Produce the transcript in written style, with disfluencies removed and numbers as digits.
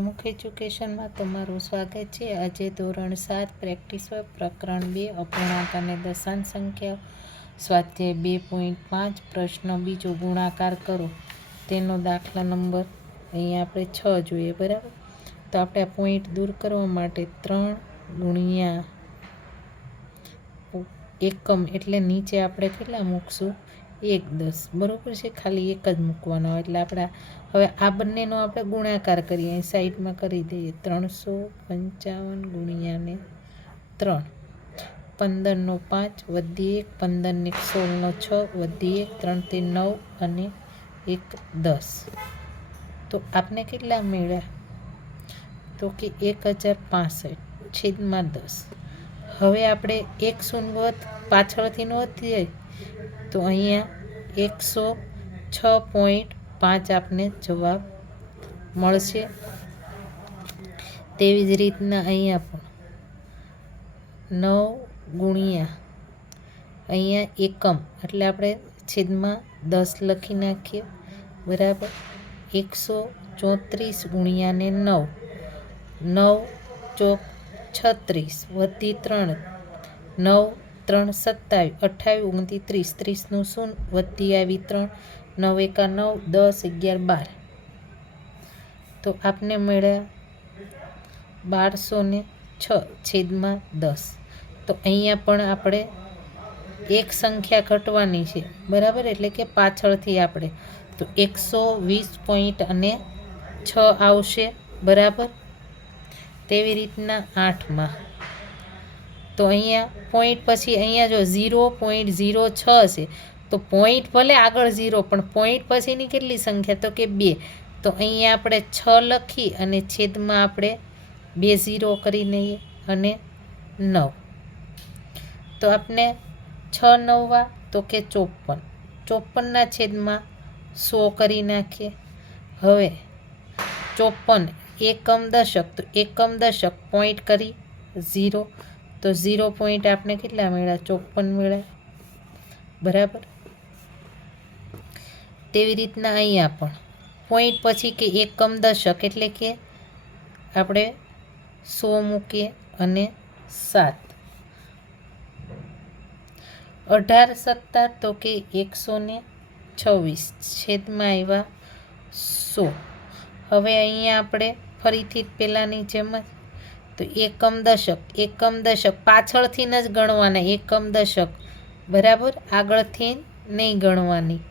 પ્રમુખ એજ્યુકેશનમાં તમારું સ્વાગત છે। આજે ધોરણ 7 પ્રેક્ટિસ વર્ક પ્રકરણ 2 અપૂર્ણાંક અને દશાંશ સંખ્યા સ્વાધ્યાય 2.5 પ્રશ્ન બીજો ગુણાકાર કરો તેનો દાખલા નંબર અહીંયા આપણે 6 જોઈએ બરાબર। તો આપણે આ પોઈન્ટ દૂર કરવા માટે 3 ગુણ્યા એકમ એટલે નીચે આપણે કેટલા મૂકશું 1 10 બરાબર છે। ખાલી એક જ મૂકવાનો એટલે આપણે હવે આ બંનેનો આપણે ગુણાકાર કરીએ સાઈડમાં કરી દઈએ 355 ગુણ્યા ને 3 15 નો 5 વધી 1 15 ને 16 નો 6 વધી 1 3 તે 9 અને 1 10 તો આપને કેટલા મળ્યા તો કે 1065 છેદમાં 10। હવે આપણે એક શૂન્ય પાછળથી નો વધી જાય તો અહીંયા 106.5 આપને જવાબ મળશે। તેવી જ રીતના અહીંયા પણ 9 ગુણ્યા અહીંયા એકમ એટલે આપણે છેદમાં 10 લખી નાખીએ બરાબર। 134 ગુણ્યા ને 9 9 ચોક 36 વધી 3 9 3 27 28 29 30 નું 0 વધી આવી 3 9 એકા 9 10 11 12 તો આપને મળ્યા 1206 છેદમાં 10। તો અહીંયા પણ આપણે એક સંખ્યા ઘટવાની છે બરાબર એટલે કે પાછળથી આપણે તો 120.6 આવશે બરાબર। તેવી રીતના 8માં તો અહીંયા પોઈન્ટ પછી અહીંયા જો 0.06 છે તો પોઈન્ટ ભલે આગળ 0 પણ પોઈન્ટ પછીની કેટલી સંખ્યા તો કે 2 તો અહીંયા આપણે 6 લખી અને છેદમાં આપણે 2 0 કરી લઈએ અને 9 તો આપણે 6 9 તો કે 54 54ના છેદમાં 100 કરી નાખીએ। હવે 54 એકમ દશક તો એકમ દશક પોઈન્ટ કરી 0 તો 0 પોઈન્ટ આપણે કેટલા મળ્યા 54 મળ્યા બરાબર। તેવી રીતના અહીંયા પણ પોઈન્ટ પછી કે એકમ દશક એટલે કે આપણે 100 મૂકીએ અને 7 18 સત્તા તો કે 126 છેદમાં આવ્યા 100। હવે અહીંયા આપણે ફરીથી પહેલાંની જેમ જ તો એકમ દશક પાછળથી જ ગણવાના એકમ દશક બરાબર આગળથી નહીં ગણવાની